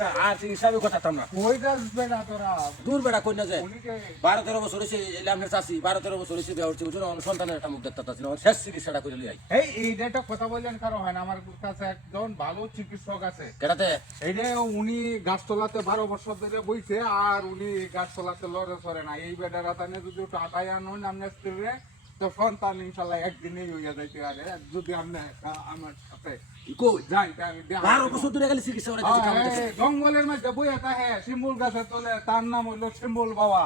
চিকিৎসা আর চিকিৎসা কথাতাম না কই যাস বেটা তোরা দূর বেড়া কই না যায় বারো তেরো বছর হয়েছে আমি চাষি বারো তেরো বছর হয়েছে বিয়ে হচ্ছে বুঝুন আমার সন্তানের একটা মুখ দেখতে পাচ্ছি আমার শেষ চিকিৎসাটা করে লিয়াই এই এইটা একটা কথা বললেন কারও হয় না আমার কাছে একজন ভালো চিকিৎসক আছে। কেটাতে? এইটা উনি গাছতলাতে বারো বছর ধরে বইছে আর উনি গাছতলাতে লড়ে সরে না। এই বেটারা তানে যদি আটাই আনুন আপনি স্ত্রীরে তো সন্তান ইনশাল্লাহ একদিনেই হইয়া যাইতে পারে। যদি আপনি আমার সাথে জঙ্গলের মধ্যে বইয়া থাকে শিমুল গাছের তলে তার নাম হইল শিমুল বাবা।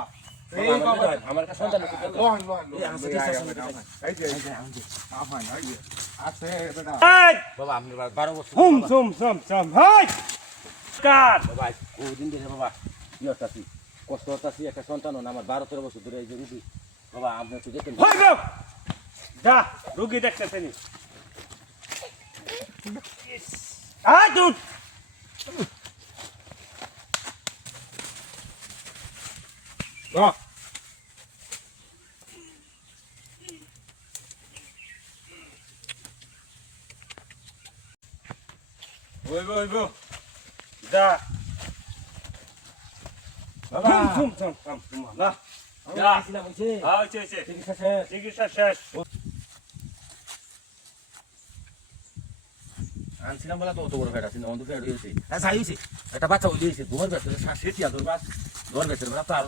কষ্ট হতাছি একটা সন্তান আমার বারো তেরো বছর ধরে এই যে বাবা আপনি একটু দেখেন হই গো যা রুগী দেখতেছে নি আয় তুই বাহ হইব হইব যা বাবা sum sum sum sum sum না চিকিৎসা শেষ আনছিলাম বলে তো অত বড় ফ্যাট আছে অন্ধ ফ্যাট হয়েছে হ্যাঁ হয়েছে একটা বাচ্চা হইলে হয়েছে ঘর বেসে সেটি বাস ঘর বেসে তো আর